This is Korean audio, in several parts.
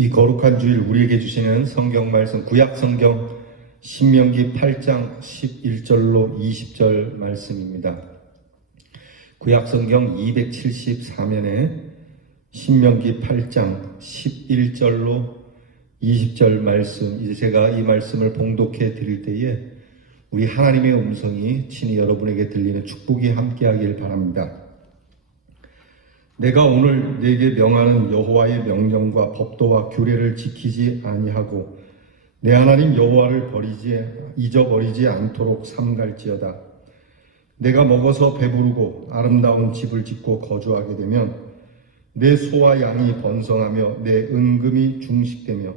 이 거룩한 주일 우리에게 주시는 성경 말씀 구약 성경 신명기 8장 11절로 20절 말씀입니다. 구약 성경 274면에 신명기 8장 11절로 20절 말씀, 이제 제가 이 말씀을 봉독해 드릴 때에 우리 하나님의 음성이 친히 여러분에게 들리는 축복이 함께하길 바랍니다. 내가 오늘 네게 명하는 여호와의 명령과 법도와 규례를 지키지 아니하고 내 하나님 여호와를 잊어버리지 않도록 삼갈지어다. 내가 먹어서 배부르고 아름다운 집을 짓고 거주하게 되면 내 소와 양이 번성하며 내 은금이 중식되며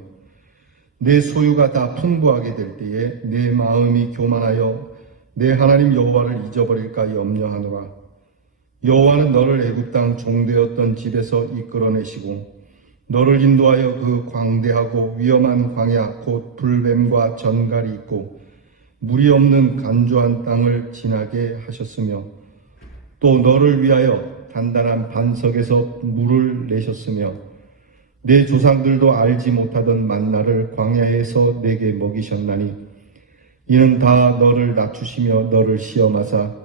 내 소유가 다 풍부하게 될 때에 내 마음이 교만하여 내 하나님 여호와를 잊어버릴까 염려하노라. 여호와는 너를 애굽 땅 종되었던 집에서 이끌어내시고 너를 인도하여 그 광대하고 위험한 광야 곧 불뱀과 전갈이 있고 물이 없는 간조한 땅을 지나게 하셨으며 또 너를 위하여 단단한 반석에서 물을 내셨으며 내 조상들도 알지 못하던 만나를 광야에서 내게 먹이셨나니 이는 다 너를 낮추시며 너를 시험하사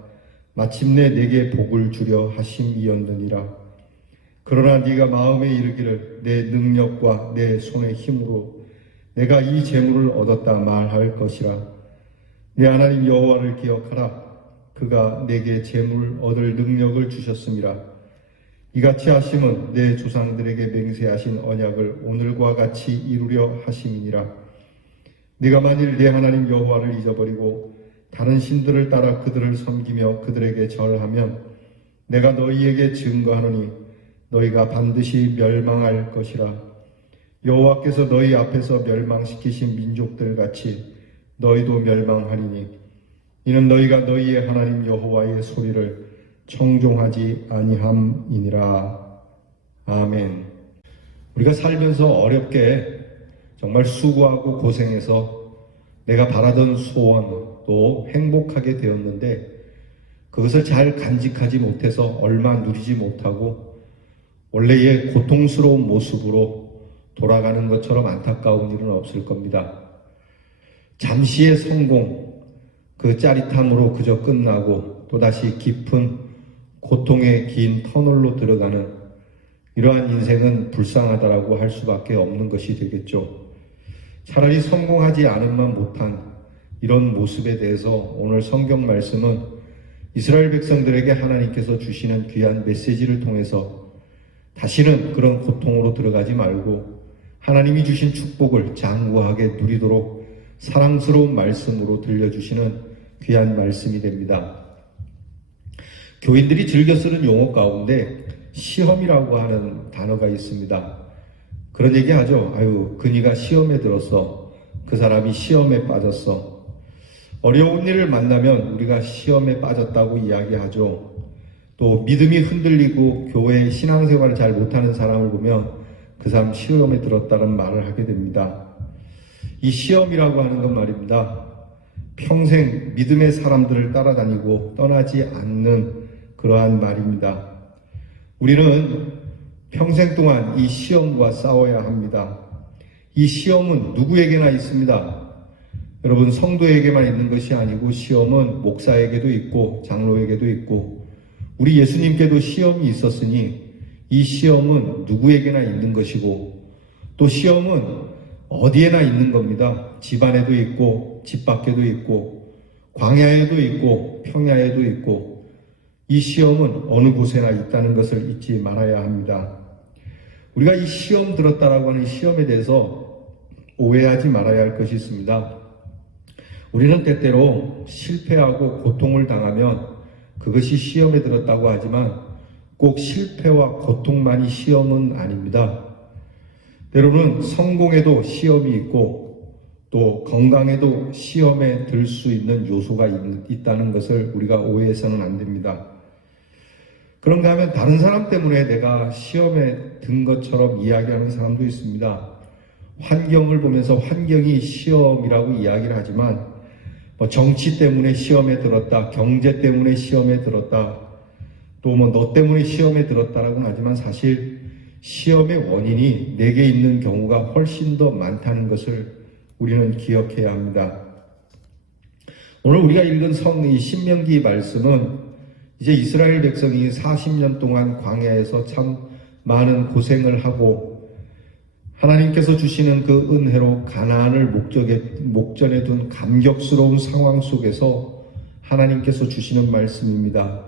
마침내 내게 복을 주려 하심이었느니라. 그러나 네가 마음에 이르기를 내 능력과 내 손의 힘으로 내가 이 재물을 얻었다 말할 것이라. 내 하나님 여호와를 기억하라. 그가 내게 재물을 얻을 능력을 주셨음이라. 이같이 하심은 내 조상들에게 맹세하신 언약을 오늘과 같이 이루려 하심이니라. 네가 만일 내 하나님 여호와를 잊어버리고 다른 신들을 따라 그들을 섬기며 그들에게 절하면 내가 너희에게 증거하노니 너희가 반드시 멸망할 것이라. 여호와께서 너희 앞에서 멸망시키신 민족들 같이 너희도 멸망하리니 이는 너희가 너희의 하나님 여호와의 소리를 청종하지 아니함이니라. 아멘. 우리가 살면서 어렵게 정말 수고하고 고생해서 내가 바라던 소원 또 행복하게 되었는데 그것을 잘 간직하지 못해서 얼마 누리지 못하고 원래의 고통스러운 모습으로 돌아가는 것처럼 안타까운 일은 없을 겁니다. 잠시의 성공, 그 짜릿함으로 그저 끝나고 또다시 깊은 고통의 긴 터널로 들어가는 이러한 인생은 불쌍하다라고 할 수밖에 없는 것이 되겠죠. 차라리 성공하지 않음만 못한 이런 모습에 대해서 오늘 성경 말씀은 이스라엘 백성들에게 하나님께서 주시는 귀한 메시지를 통해서 다시는 그런 고통으로 들어가지 말고 하나님이 주신 축복을 장구하게 누리도록 사랑스러운 말씀으로 들려주시는 귀한 말씀이 됩니다. 교인들이 즐겨 쓰는 용어 가운데 시험이라고 하는 단어가 있습니다. 그런 얘기 하죠. 아유, 그니가 시험에 들었어. 그 사람이 시험에 빠졌어. 어려운 일을 만나면 우리가 시험에 빠졌다고 이야기하죠. 또 믿음이 흔들리고 교회의 신앙생활을 잘 못하는 사람을 보면 그 사람 시험에 들었다는 말을 하게 됩니다. 이 시험이라고 하는 건 말입니다. 평생 믿음의 사람들을 따라다니고 떠나지 않는 그러한 말입니다. 우리는 평생 동안 이 시험과 싸워야 합니다. 이 시험은 누구에게나 있습니다. 여러분, 성도에게만 있는 것이 아니고 시험은 목사에게도 있고 장로에게도 있고 우리 예수님께도 시험이 있었으니 이 시험은 누구에게나 있는 것이고 또 시험은 어디에나 있는 겁니다. 집 안에도 있고 집 밖에도 있고 광야에도 있고 평야에도 있고 이 시험은 어느 곳에나 있다는 것을 잊지 말아야 합니다. 우리가 이 시험 들었다라고 하는 시험에 대해서 오해하지 말아야 할 것이 있습니다. 우리는 때때로 실패하고 고통을 당하면 그것이 시험에 들었다고 하지만 꼭 실패와 고통만이 시험은 아닙니다. 때로는 성공에도 시험이 있고 또 건강에도 시험에 들 수 있는 요소가 있다는 것을 우리가 오해해서는 안 됩니다. 그런가 하면 다른 사람 때문에 내가 시험에 든 것처럼 이야기하는 사람도 있습니다. 환경을 보면서 환경이 시험이라고 이야기를 하지만 정치 때문에 시험에 들었다, 경제 때문에 시험에 들었다, 또 너 때문에 시험에 들었다라고는 하지만 사실 시험의 원인이 내게 있는 경우가 훨씬 더 많다는 것을 우리는 기억해야 합니다. 오늘 우리가 읽은 이 신명기 말씀은 이제 이스라엘 백성이 40년 동안 광야에서 참 많은 고생을 하고 하나님께서 주시는 그 은혜로 가나안을 목전에 둔 감격스러운 상황 속에서 하나님께서 주시는 말씀입니다.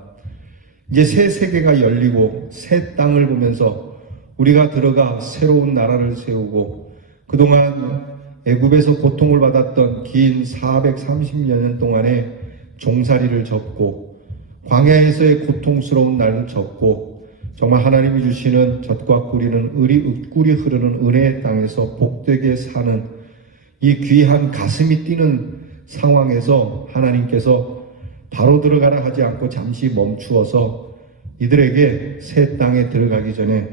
이제 새 세계가 열리고 새 땅을 보면서 우리가 들어가 새로운 나라를 세우고 그동안 애굽에서 고통을 받았던 긴 430년 동안의 종살이를 접고 광야에서의 고통스러운 날을 접고 정말 하나님이 주시는 젖과 꿀이 흐르는 은혜의 땅에서 복되게 사는 이 귀한 가슴이 뛰는 상황에서 하나님께서 바로 들어가라 하지 않고 잠시 멈추어서 이들에게 새 땅에 들어가기 전에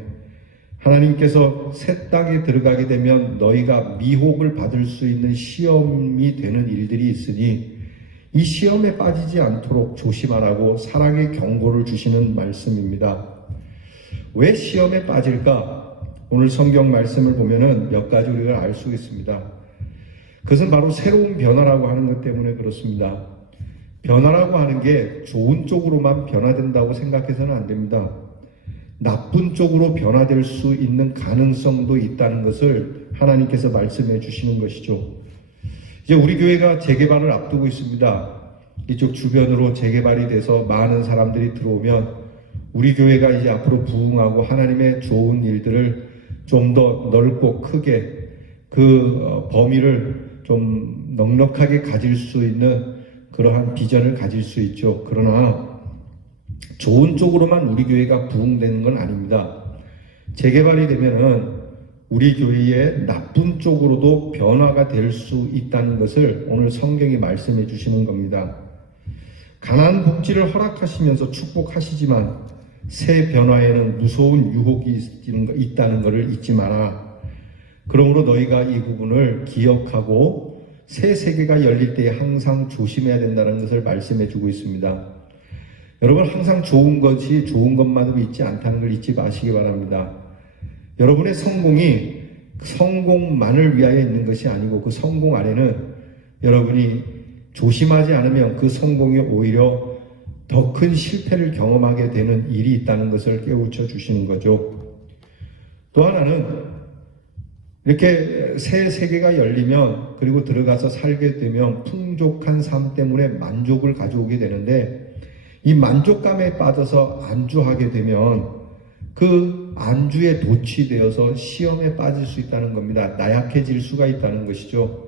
하나님께서 새 땅에 들어가게 되면 너희가 미혹을 받을 수 있는 시험이 되는 일들이 있으니 이 시험에 빠지지 않도록 조심하라고 사랑의 경고를 주시는 말씀입니다. 왜 시험에 빠질까? 오늘 성경 말씀을 보면은 몇 가지 우리가 알 수 있습니다. 그것은 바로 새로운 변화라고 하는 것 때문에 그렇습니다. 변화라고 하는 게 좋은 쪽으로만 변화된다고 생각해서는 안 됩니다. 나쁜 쪽으로 변화될 수 있는 가능성도 있다는 것을 하나님께서 말씀해 주시는 것이죠. 이제 우리 교회가 재개발을 앞두고 있습니다. 이쪽 주변으로 재개발이 돼서 많은 사람들이 들어오면 우리 교회가 이제 앞으로 부흥하고 하나님의 좋은 일들을 좀 더 넓고 크게 그 범위를 좀 넉넉하게 가질 수 있는 그러한 비전을 가질 수 있죠. 그러나 좋은 쪽으로만 우리 교회가 부흥되는 건 아닙니다. 재개발이 되면은 우리 교회의 나쁜 쪽으로도 변화가 될 수 있다는 것을 오늘 성경이 말씀해 주시는 겁니다. 가난한 복지를 허락하시면서 축복하시지만 새 변화에는 무서운 유혹이 있다는 것을 잊지 마라. 그러므로 너희가 이 부분을 기억하고 새 세계가 열릴 때에 항상 조심해야 된다는 것을 말씀해 주고 있습니다. 여러분 항상 좋은 것이 좋은 것만으로 있지 않다는 걸 잊지 마시기 바랍니다. 여러분의 성공이 성공만을 위하여 있는 것이 아니고 그 성공 안에는 여러분이 조심하지 않으면 그 성공이 오히려 더 큰 실패를 경험하게 되는 일이 있다는 것을 깨우쳐 주시는 거죠. 또 하나는 이렇게 새 세계가 열리면 그리고 들어가서 살게 되면 풍족한 삶 때문에 만족을 가져오게 되는데 이 만족감에 빠져서 안주하게 되면 그 안주에 도취되어서 시험에 빠질 수 있다는 겁니다. 나약해질 수가 있다는 것이죠.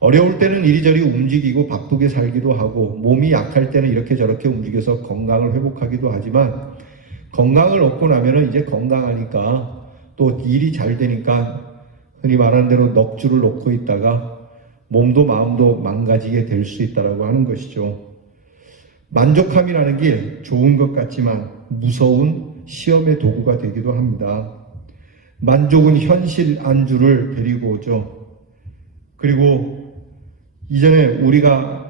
어려울 때는 이리저리 움직이고 바쁘게 살기도 하고 몸이 약할 때는 이렇게 저렇게 움직여서 건강을 회복하기도 하지만 건강을 얻고 나면은 이제 건강하니까 또 일이 잘 되니까 흔히 말하는 대로 넋줄을 놓고 있다가 몸도 마음도 망가지게 될 수 있다라고 하는 것이죠. 만족함이라는 게 좋은 것 같지만 무서운 시험의 도구가 되기도 합니다. 만족은 현실 안주를 데리고 오죠. 그리고 이전에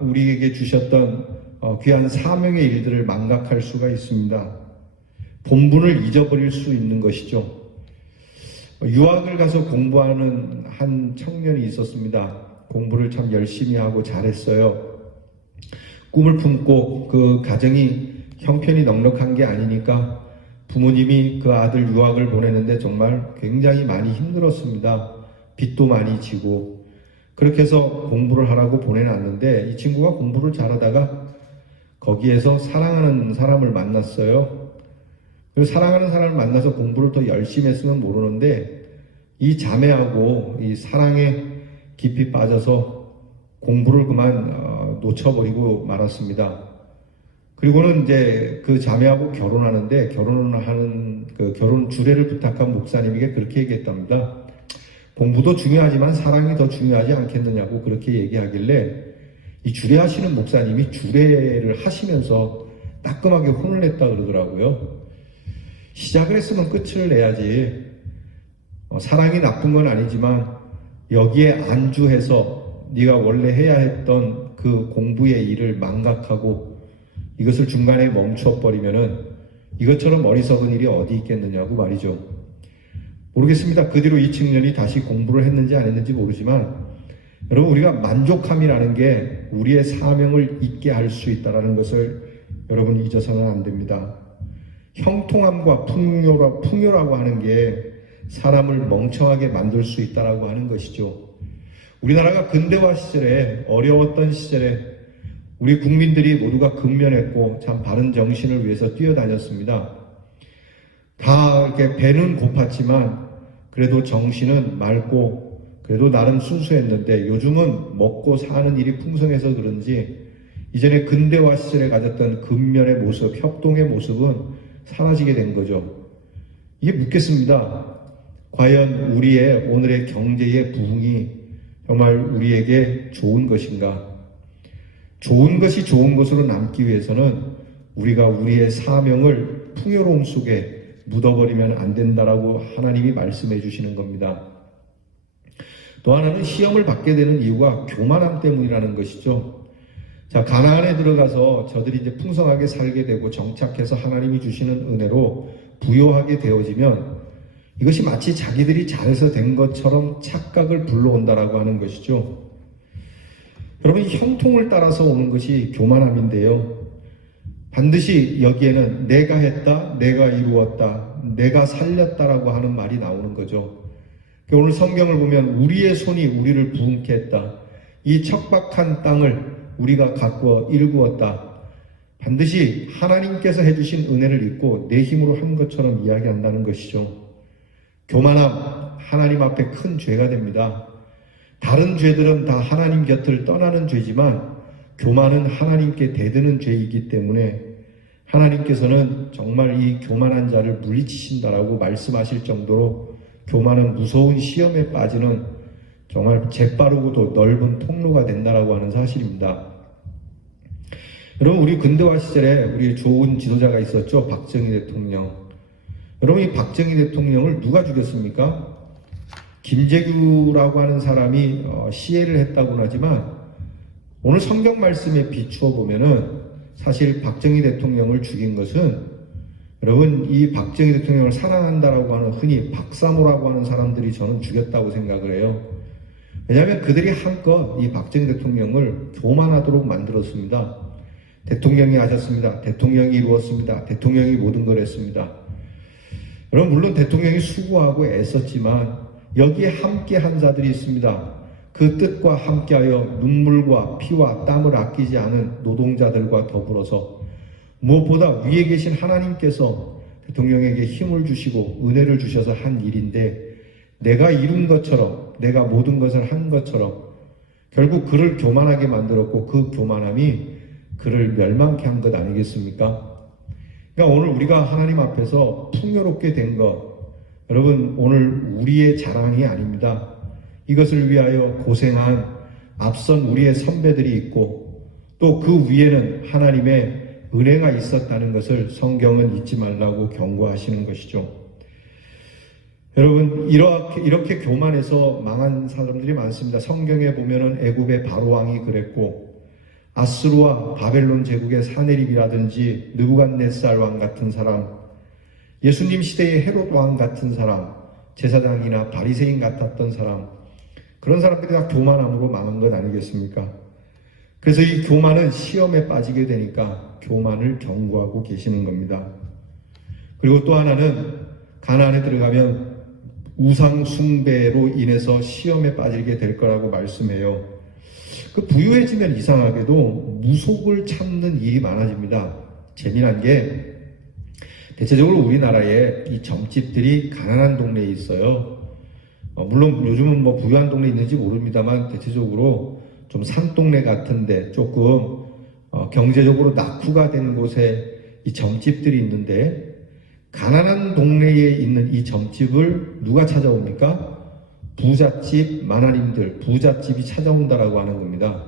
우리에게 주셨던 귀한 사명의 일들을 망각할 수가 있습니다. 본분을 잊어버릴 수 있는 것이죠. 유학을 가서 공부하는 한 청년이 있었습니다. 공부를 참 열심히 하고 잘했어요. 꿈을 품고 그 가정이 형편이 넉넉한 게 아니니까 부모님이 그 아들 유학을 보내는데 정말 굉장히 많이 힘들었습니다. 빚도 많이 지고 그렇게 해서 공부를 하라고 보내놨는데 이 친구가 공부를 잘하다가 거기에서 사랑하는 사람을 만났어요. 그리고 사랑하는 사람을 만나서 공부를 더 열심히 했으면 모르는데 이 자매하고 이 사랑에 깊이 빠져서 공부를 그만 놓쳐버리고 말았습니다. 그리고는 이제 그 자매하고 결혼하는데 결혼 주례를 부탁한 목사님에게 그렇게 얘기했답니다. 공부도 중요하지만 사랑이 더 중요하지 않겠느냐고 그렇게 얘기하길래 이 주례하시는 목사님이 주례를 하시면서 따끔하게 혼을 냈다 그러더라고요. 시작을 했으면 끝을 내야지. 사랑이 나쁜 건 아니지만 여기에 안주해서 네가 원래 해야 했던 그 공부의 일을 망각하고 이것을 중간에 멈춰버리면은 이것처럼 어리석은 일이 어디 있겠느냐고 말이죠. 모르겠습니다. 그 뒤로 이 청년이 다시 공부를 했는지 안 했는지 모르지만 여러분, 우리가 만족함이라는 게 우리의 사명을 잊게 할 수 있다는 것을 여러분 잊어서는 안 됩니다. 형통함과 풍요라고 하는 게 사람을 멍청하게 만들 수 있다라고 하는 것이죠. 우리나라가 근대화 시절에, 어려웠던 시절에 우리 국민들이 모두가 근면했고 참 바른 정신을 위해서 뛰어다녔습니다. 다 이렇게 배는 고팠지만 그래도 정신은 맑고 그래도 나름 순수했는데, 요즘은 먹고 사는 일이 풍성해서 그런지 이전에 근대화 시절에 가졌던 근면의 모습, 협동의 모습은 사라지게 된 거죠. 이게 묻겠습니다. 과연 우리의 오늘의 경제의 부흥이 정말 우리에게 좋은 것인가? 좋은 것이 좋은 것으로 남기 위해서는 우리가 우리의 사명을 풍요로움 속에 묻어버리면 안 된다라고 하나님이 말씀해 주시는 겁니다. 또 하나는 시험을 받게 되는 이유가 교만함 때문이라는 것이죠. 자, 가나안에 들어가서 저들이 이제 풍성하게 살게 되고 정착해서 하나님이 주시는 은혜로 부요하게 되어지면 이것이 마치 자기들이 잘해서 된 것처럼 착각을 불러온다라고 하는 것이죠. 여러분, 이 형통을 따라서 오는 것이 교만함인데요. 반드시 여기에는 내가 했다, 내가 이루었다, 내가 살렸다라고 하는 말이 나오는 거죠. 오늘 성경을 보면 우리의 손이 우리를 부흥케 했다. 이 척박한 땅을 우리가 가꾸어 일구었다. 반드시 하나님께서 해주신 은혜를 잊고 내 힘으로 한 것처럼 이야기한다는 것이죠. 교만함, 하나님 앞에 큰 죄가 됩니다. 다른 죄들은 다 하나님 곁을 떠나는 죄지만 교만은 하나님께 대드는 죄이기 때문에 하나님께서는 정말 이 교만한 자를 물리치신다라고 말씀하실 정도로 교만은 무서운 시험에 빠지는 정말 재빠르고도 넓은 통로가 된다라고 하는 사실입니다. 여러분, 우리 근대화 시절에 우리 좋은 지도자가 있었죠. 박정희 대통령. 여러분, 이 박정희 대통령을 누가 죽였습니까? 김재규라고 하는 사람이 시해를 했다고는 하지만 오늘 성경 말씀에 비추어 보면은 사실 박정희 대통령을 죽인 것은, 여러분, 이 박정희 대통령을 사랑한다라고 하는 흔히 박사모라고 하는 사람들이 저는 죽였다고 생각을 해요. 왜냐하면 그들이 한껏 이 박정희 대통령을 교만하도록 만들었습니다. 대통령이 하셨습니다. 대통령이 이루었습니다. 대통령이 모든 걸 했습니다. 여러분, 물론 대통령이 수고하고 애썼지만 여기에 함께 한 자들이 있습니다. 그 뜻과 함께하여 눈물과 피와 땀을 아끼지 않은 노동자들과 더불어서 무엇보다 위에 계신 하나님께서 대통령에게 힘을 주시고 은혜를 주셔서 한 일인데, 내가 이룬 것처럼, 내가 모든 것을 한 것처럼 결국 그를 교만하게 만들었고 그 교만함이 그를 멸망케 한 것 아니겠습니까? 그러니까 오늘 우리가 하나님 앞에서 풍요롭게 된 것, 여러분, 오늘 우리의 자랑이 아닙니다. 이것을 위하여 고생한 앞선 우리의 선배들이 있고 또 그 위에는 하나님의 은혜가 있었다는 것을 성경은 잊지 말라고 경고하시는 것이죠. 여러분, 이렇게 교만해서 망한 사람들이 많습니다. 성경에 보면은 애굽의 바로 왕이 그랬고, 아수르와 바벨론 제국의 사네립이라든지 느부갓네살 왕 같은 사람, 예수님 시대의 헤롯 왕 같은 사람, 제사장이나 바리새인 같았던 사람, 그런 사람들이 다 교만함으로 망한 것 아니겠습니까? 그래서 이 교만은 시험에 빠지게 되니까 교만을 경고하고 계시는 겁니다. 그리고 또 하나는 가나안에 들어가면 우상 숭배로 인해서 시험에 빠지게 될 거라고 말씀해요. 그 부유해지면 이상하게도 무속을 찾는 일이 많아집니다. 재미난 게 대체적으로 우리나라에 이 점집들이 가난한 동네에 있어요. 물론 요즘은 뭐 부유한 동네 있는지 모릅니다만 대체적으로 좀 산동네 같은데 조금 경제적으로 낙후가 된 곳에 이 점집들이 있는데, 가난한 동네에 있는 이 점집을 누가 찾아옵니까? 부잣집 마나님들, 부잣집이 찾아온다라고 하는 겁니다.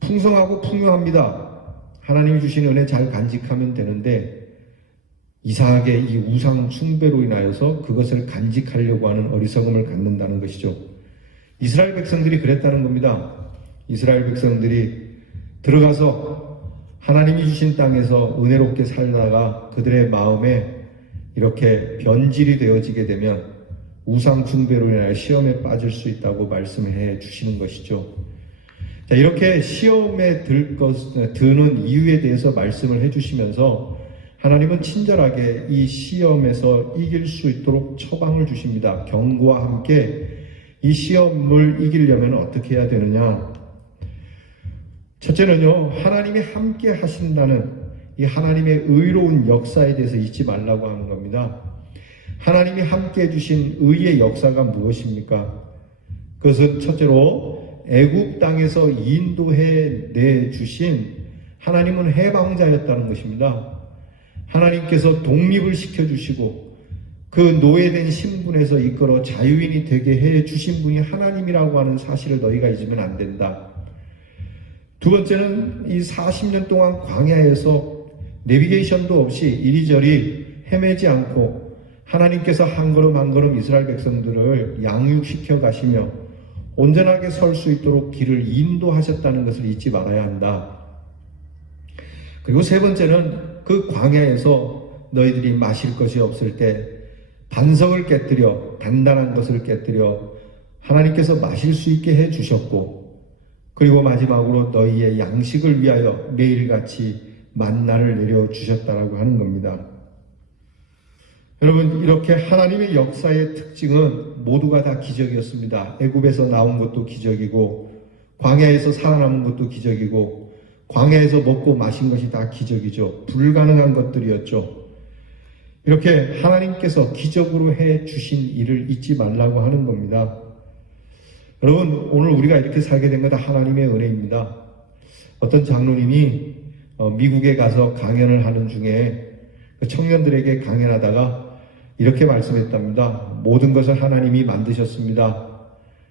풍성하고 풍요합니다. 하나님이 주신 은혜 잘 간직하면 되는데 이상하게 이 우상 숭배로 인하여서 그것을 간직하려고 하는 어리석음을 갖는다는 것이죠. 이스라엘 백성들이 그랬다는 겁니다. 이스라엘 백성들이 들어가서 하나님이 주신 땅에서 은혜롭게 살다가 그들의 마음에 이렇게 변질이 되어지게 되면 우상 숭배로 인하여 시험에 빠질 수 있다고 말씀해 주시는 것이죠. 자, 이렇게 시험에 드는 이유에 대해서 말씀을 해주시면서 하나님은 친절하게 이 시험에서 이길 수 있도록 처방을 주십니다. 경고와 함께 이 시험을 이기려면 어떻게 해야 되느냐? 첫째는요, 하나님이 함께 하신다는 이 하나님의 의로운 역사에 대해서 잊지 말라고 하는 겁니다. 하나님이 함께 해주신 의의 역사가 무엇입니까? 그것은 첫째로 애굽 땅에서 인도해 내주신 하나님은 해방자였다는 것입니다. 하나님께서 독립을 시켜주시고 그 노예된 신분에서 이끌어 자유인이 되게 해주신 분이 하나님이라고 하는 사실을 너희가 잊으면 안 된다. 두 번째는 이 40년 동안 광야에서 내비게이션도 없이 이리저리 헤매지 않고 하나님께서 한 걸음 한 걸음 이스라엘 백성들을 양육시켜 가시며 온전하게 설 수 있도록 길을 인도하셨다는 것을 잊지 말아야 한다. 그리고 세 번째는 그 광야에서 너희들이 마실 것이 없을 때 반석을 깨뜨려 단단한 것을 깨뜨려 하나님께서 마실 수 있게 해 주셨고, 그리고 마지막으로 너희의 양식을 위하여 매일같이 만나를 내려 주셨다라고 하는 겁니다. 여러분, 이렇게 하나님의 역사의 특징은 모두가 다 기적이었습니다. 애굽에서 나온 것도 기적이고 광야에서 살아남은 것도 기적이고 광야에서 먹고 마신 것이 다 기적이죠. 불가능한 것들이었죠. 이렇게 하나님께서 기적으로 해 주신 일을 잊지 말라고 하는 겁니다. 여러분, 오늘 우리가 이렇게 살게 된 건 다 하나님의 은혜입니다. 어떤 장로님이 미국에 가서 강연을 하는 중에 청년들에게 강연하다가 이렇게 말씀했답니다. 모든 것을 하나님이 만드셨습니다.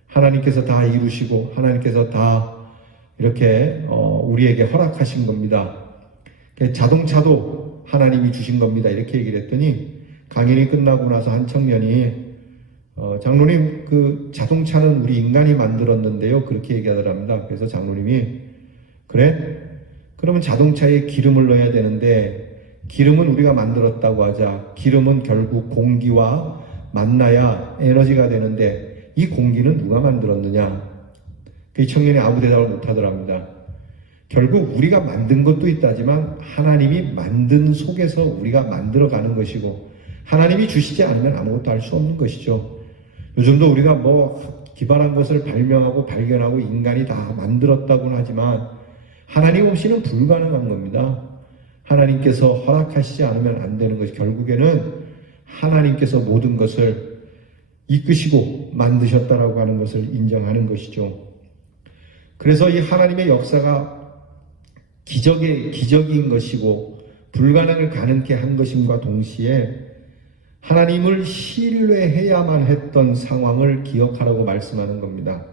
하나님께서 다 이루시고 하나님께서 다 이렇게 우리에게 허락하신 겁니다. 자동차도 하나님이 주신 겁니다. 이렇게 얘기를 했더니 강연이 끝나고 나서 한 청년이 장로님, 그 자동차는 우리 인간이 만들었는데요. 그렇게 얘기하더랍니다. 그래서 장로님이, 그래? 그러면 자동차에 기름을 넣어야 되는데 기름은 우리가 만들었다고 하자. 기름은 결국 공기와 만나야 에너지가 되는데 이 공기는 누가 만들었느냐? 그 청년이 아무 대답을 못 하더랍니다. 결국 우리가 만든 것도 있다지만 하나님이 만든 속에서 우리가 만들어가는 것이고 하나님이 주시지 않으면 아무것도 할 수 없는 것이죠. 요즘도 우리가 뭐 기발한 것을 발명하고 발견하고 인간이 다 만들었다고는 하지만 하나님 없이는 불가능한 겁니다. 하나님께서 허락하시지 않으면 안 되는 것이, 결국에는 하나님께서 모든 것을 이끄시고 만드셨다라고 하는 것을 인정하는 것이죠. 그래서 이 하나님의 역사가 기적인 것이고 불가능을 가능케 한 것임과 동시에 하나님을 신뢰해야만 했던 상황을 기억하라고 말씀하는 겁니다.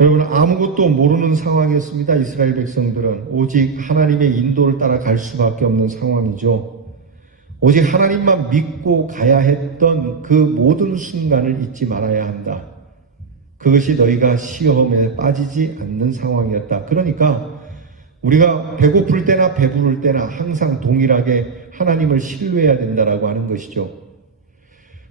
여러분, 아무것도 모르는 상황이었습니다. 이스라엘 백성들은 오직 하나님의 인도를 따라 갈 수밖에 없는 상황이죠. 오직 하나님만 믿고 가야 했던 그 모든 순간을 잊지 말아야 한다. 그것이 너희가 시험에 빠지지 않는 상황이었다. 그러니까 우리가 배고플 때나 배부를 때나 항상 동일하게 하나님을 신뢰해야 된다라고 하는 것이죠.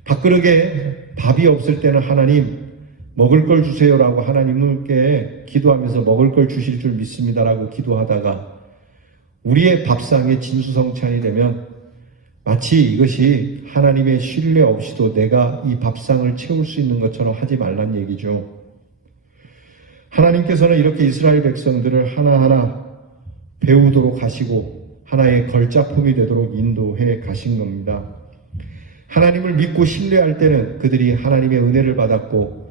밥그릇에 밥이 없을 때는 하나님 먹을 걸 주세요라고 하나님께 기도하면서 먹을 걸 주실 줄 믿습니다라고 기도하다가 우리의 밥상에 진수성찬이 되면 마치 이것이 하나님의 신뢰 없이도 내가 이 밥상을 채울 수 있는 것처럼 하지 말란 얘기죠. 하나님께서는 이렇게 이스라엘 백성들을 하나하나 배우도록 하시고 하나의 걸작품이 되도록 인도해 가신 겁니다. 하나님을 믿고 신뢰할 때는 그들이 하나님의 은혜를 받았고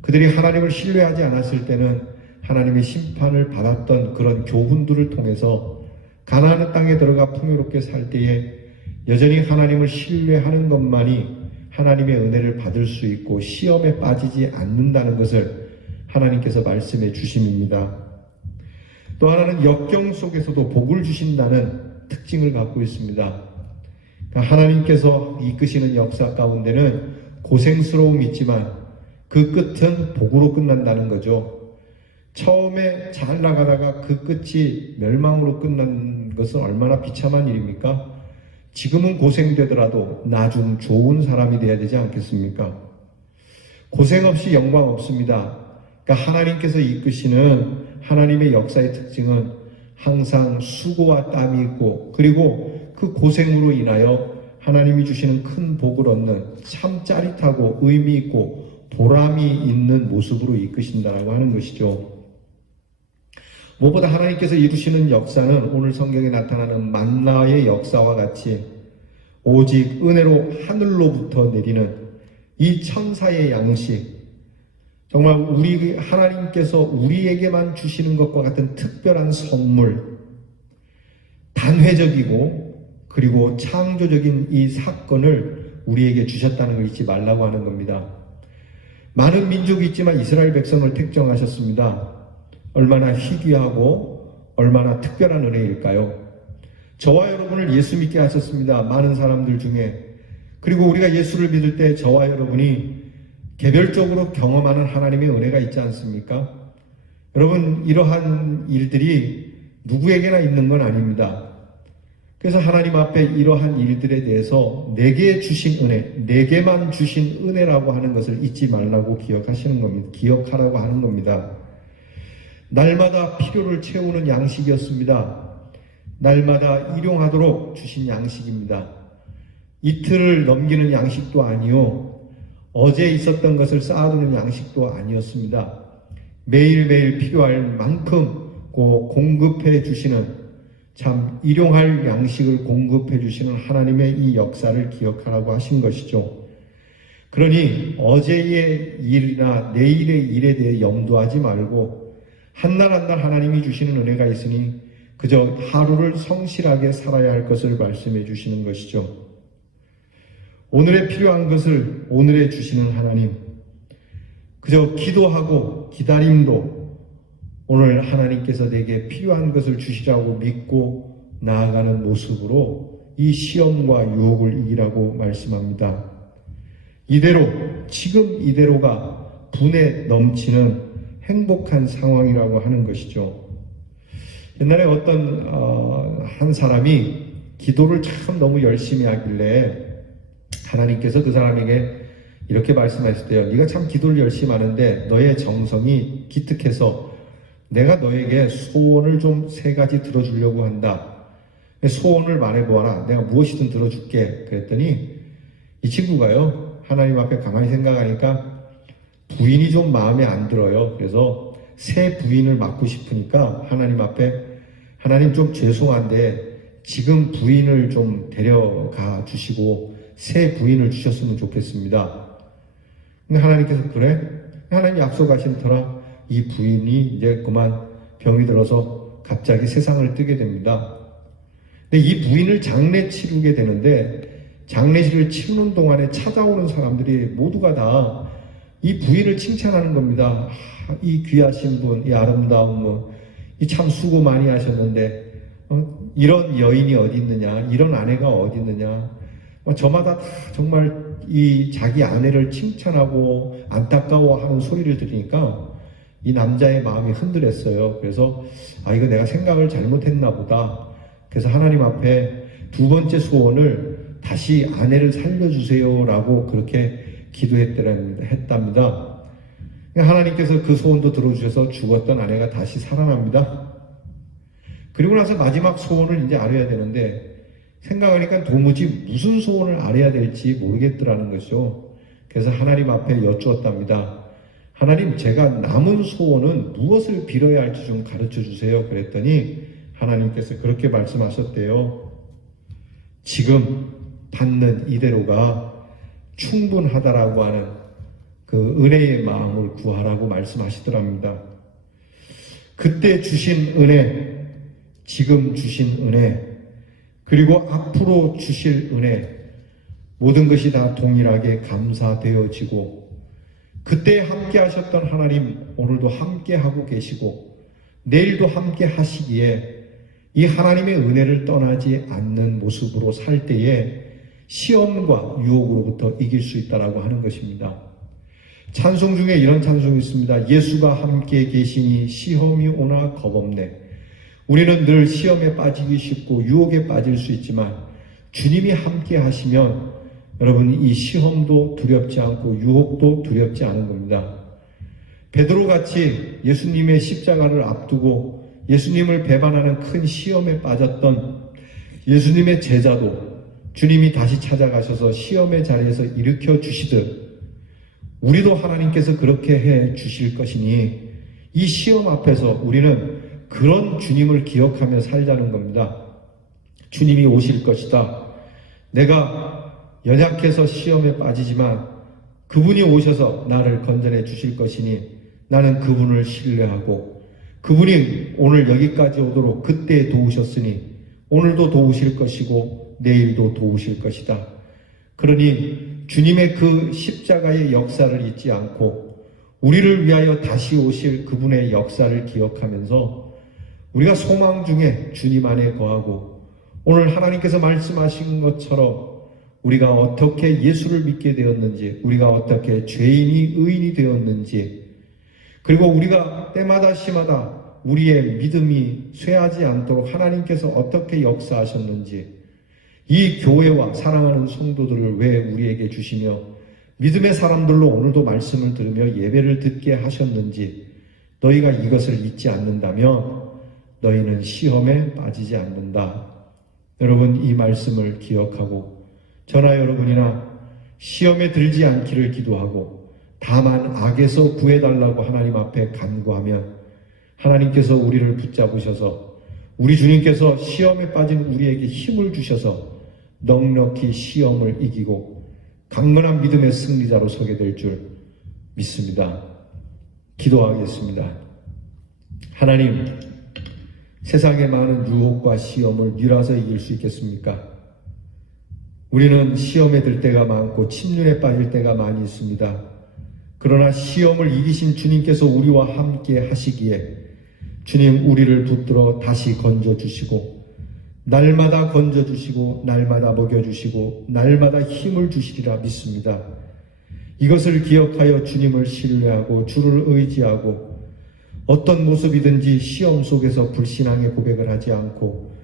그들이 하나님을 신뢰하지 않았을 때는 하나님의 심판을 받았던 그런 교훈들을 통해서 가나안 땅에 들어가 풍요롭게 살 때에 여전히 하나님을 신뢰하는 것만이 하나님의 은혜를 받을 수 있고 시험에 빠지지 않는다는 것을 하나님께서 말씀해 주심입니다. 또 하나는 역경 속에서도 복을 주신다는 특징을 갖고 있습니다. 그러니까 하나님께서 이끄시는 역사 가운데는 고생스러움이 있지만 그 끝은 복으로 끝난다는 거죠. 처음에 잘 나가다가 그 끝이 멸망으로 끝난 것은 얼마나 비참한 일입니까? 지금은 고생되더라도 나중 좋은 사람이 되어야 되지 않겠습니까? 고생 없이 영광 없습니다. 그러니까 하나님께서 이끄시는 하나님의 역사의 특징은 항상 수고와 땀이 있고, 그리고 그 고생으로 인하여 하나님이 주시는 큰 복을 얻는 참 짜릿하고 의미 있고 보람이 있는 모습으로 이끄신다라고 하는 것이죠. 무엇보다 하나님께서 이루시는 역사는 오늘 성경에 나타나는 만나의 역사와 같이 오직 은혜로 하늘로부터 내리는 이 천사의 양식, 정말 하나님께서 우리에게만 주시는 것과 같은 특별한 선물, 단회적이고 그리고 창조적인 이 사건을 우리에게 주셨다는 걸 잊지 말라고 하는 겁니다. 많은 민족이 있지만 이스라엘 백성을 택정하셨습니다. 얼마나 희귀하고 얼마나 특별한 은혜일까요? 저와 여러분을 예수 믿게 하셨습니다. 많은 사람들 중에. 그리고 우리가 예수를 믿을 때 저와 여러분이 개별적으로 경험하는 하나님의 은혜가 있지 않습니까? 여러분, 이러한 일들이 누구에게나 있는 건 아닙니다. 그래서 하나님 앞에 이러한 일들에 대해서 내게 주신 은혜, 내게만 주신 은혜라고 하는 것을 잊지 말라고 기억하시는 겁니다. 기억하라고 하는 겁니다. 날마다 필요를 채우는 양식이었습니다. 날마다 일용하도록 주신 양식입니다. 이틀을 넘기는 양식도 아니요, 어제 있었던 것을 쌓아두는 양식도 아니었습니다. 매일매일 필요할 만큼 공급해 주시는, 참 일용할 양식을 공급해 주시는 하나님의 이 역사를 기억하라고 하신 것이죠. 그러니 어제의 일이나 내일의 일에 대해 염두하지 말고 한날 한날 하나님이 주시는 은혜가 있으니 그저 하루를 성실하게 살아야 할 것을 말씀해 주시는 것이죠. 오늘에 필요한 것을 오늘에 주시는 하나님, 그저 기도하고 기다림도 오늘 하나님께서 내게 필요한 것을 주시라고 믿고 나아가는 모습으로 이 시험과 유혹을 이기라고 말씀합니다. 이대로, 지금 이대로가 분에 넘치는 행복한 상황이라고 하는 것이죠. 옛날에 어떤 한 사람이 기도를 참 너무 열심히 하길래 하나님께서 그 사람에게 이렇게 말씀하셨대요. 네가 참 기도를 열심히 하는데 너의 정성이 기특해서 내가 너에게 소원을 좀 3가지 들어주려고 한다. 소원을 말해보아라. 내가 무엇이든 들어줄게. 그랬더니 이 친구가요, 하나님 앞에 가만히 생각하니까 부인이 좀 마음에 안 들어요. 그래서 새 부인을 맡고 싶으니까 하나님 앞에, 하나님 좀 죄송한데 지금 부인을 좀 데려가 주시고 새 부인을 주셨으면 좋겠습니다. 근데 하나님께서 그래? 하나님 약속하신 터라 이 부인이 이제 그만 병이 들어서 갑자기 세상을 뜨게 됩니다. 근데 이 부인을 장례 치르게 되는데 장례식을 치르는 동안에 찾아오는 사람들이 모두가 다 이 부인을 칭찬하는 겁니다. 이 귀하신 분, 이 아름다운 분, 이 참 수고 많이 하셨는데 이런 여인이 어디 있느냐, 이런 아내가 어디 있느냐. 저마다 다 정말 이 자기 아내를 칭찬하고 안타까워하는 소리를 들으니까 이 남자의 마음이 흔들렸어요. 그래서 이거 내가 생각을 잘못했나 보다. 그래서 하나님 앞에 2번째 소원을 다시 아내를 살려주세요 라고 그렇게 기도했답니다. 하나님께서 그 소원도 들어주셔서 죽었던 아내가 다시 살아납니다. 그리고 나서 마지막 소원을 이제 알아야 되는데 생각하니까 도무지 무슨 소원을 알아야 될지 모르겠더라는 것이죠. 그래서 하나님 앞에 여쭈었답니다. 하나님, 제가 남은 소원은 무엇을 빌어야 할지 좀 가르쳐 주세요. 그랬더니 하나님께서 그렇게 말씀하셨대요. 지금 받는 이대로가 충분하다라고 하는 그 은혜의 마음을 구하라고 말씀하시더랍니다. 그때 주신 은혜, 지금 주신 은혜, 그리고 앞으로 주실 은혜, 모든 것이 다 동일하게 감사되어지고 그때 함께 하셨던 하나님 오늘도 함께 하고 계시고 내일도 함께 하시기에 이 하나님의 은혜를 떠나지 않는 모습으로 살 때에 시험과 유혹으로부터 이길 수 있다라고 하는 것입니다. 찬송 중에 이런 찬송이 있습니다. 예수가 함께 계시니 시험이 오나 겁없네. 우리는 늘 시험에 빠지기 쉽고 유혹에 빠질 수 있지만 주님이 함께 하시면 여러분 이 시험도 두렵지 않고 유혹도 두렵지 않은 겁니다. 베드로같이 예수님의 십자가를 앞두고 예수님을 배반하는 큰 시험에 빠졌던 예수님의 제자도 주님이 다시 찾아가셔서 시험의 자리에서 일으켜 주시듯 우리도 하나님께서 그렇게 해 주실 것이니 이 시험 앞에서 우리는 그런 주님을 기억하며 살자는 겁니다. 주님이 오실 것이다. 내가 연약해서 시험에 빠지지만 그분이 오셔서 나를 건져내 주실 것이니 나는 그분을 신뢰하고 그분이 오늘 여기까지 오도록 그때 도우셨으니 오늘도 도우실 것이고 내일도 도우실 것이다. 그러니 주님의 그 십자가의 역사를 잊지 않고 우리를 위하여 다시 오실 그분의 역사를 기억하면서 우리가 소망 중에 주님 안에 거하고 오늘 하나님께서 말씀하신 것처럼 우리가 어떻게 예수를 믿게 되었는지, 우리가 어떻게 죄인이 의인이 되었는지, 그리고 우리가 때마다 시마다 우리의 믿음이 쇠하지 않도록 하나님께서 어떻게 역사하셨는지, 이 교회와 사랑하는 성도들을 왜 우리에게 주시며 믿음의 사람들로 오늘도 말씀을 들으며 예배를 듣게 하셨는지 너희가 이것을 잊지 않는다면 너희는 시험에 빠지지 않는다. 여러분 이 말씀을 기억하고 저나 여러분이나 시험에 들지 않기를 기도하고 다만 악에서 구해달라고 하나님 앞에 간구하면 하나님께서 우리를 붙잡으셔서 우리 주님께서 시험에 빠진 우리에게 힘을 주셔서 넉넉히 시험을 이기고 강건한 믿음의 승리자로 서게 될 줄 믿습니다. 기도하겠습니다. 하나님, 세상의 많은 유혹과 시험을 밀어서 이길 수 있겠습니까? 우리는 시험에 들 때가 많고 침륜에 빠질 때가 많이 있습니다. 그러나 시험을 이기신 주님께서 우리와 함께 하시기에 주님 우리를 붙들어 다시 건져주시고 날마다 건져주시고 날마다 먹여주시고 날마다 힘을 주시리라 믿습니다. 이것을 기억하여 주님을 신뢰하고 주를 의지하고 어떤 모습이든지 시험 속에서 불신앙의 고백을 하지 않고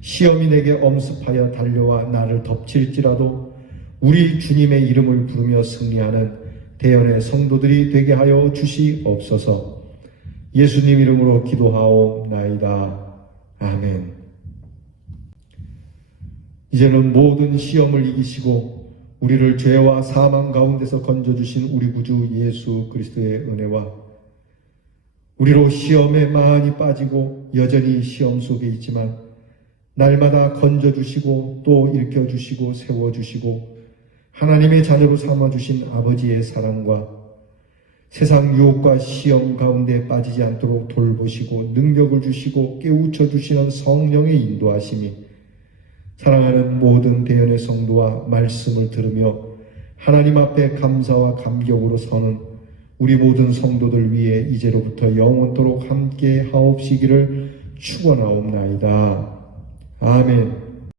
시험이 내게 엄습하여 달려와 나를 덮칠지라도 우리 주님의 이름을 부르며 승리하는 대연의 성도들이 되게 하여 주시옵소서. 예수님 이름으로 기도하옵나이다. 아멘. 이제는 모든 시험을 이기시고 우리를 죄와 사망 가운데서 건져주신 우리 구주 예수 그리스도의 은혜와 우리로 시험에 많이 빠지고 여전히 시험 속에 있지만 날마다 건져주시고 또 일으켜주시고 세워주시고 하나님의 자녀로 삼아주신 아버지의 사랑과 세상 유혹과 시험 가운데 빠지지 않도록 돌보시고 능력을 주시고 깨우쳐 주시는 성령의 인도하심이 사랑하는 모든 대연의 성도와 말씀을 들으며 하나님 앞에 감사와 감격으로 서는 우리 모든 성도들 위해 이제로부터 영원토록 함께 하옵시기를 축원하옵나이다. 아멘.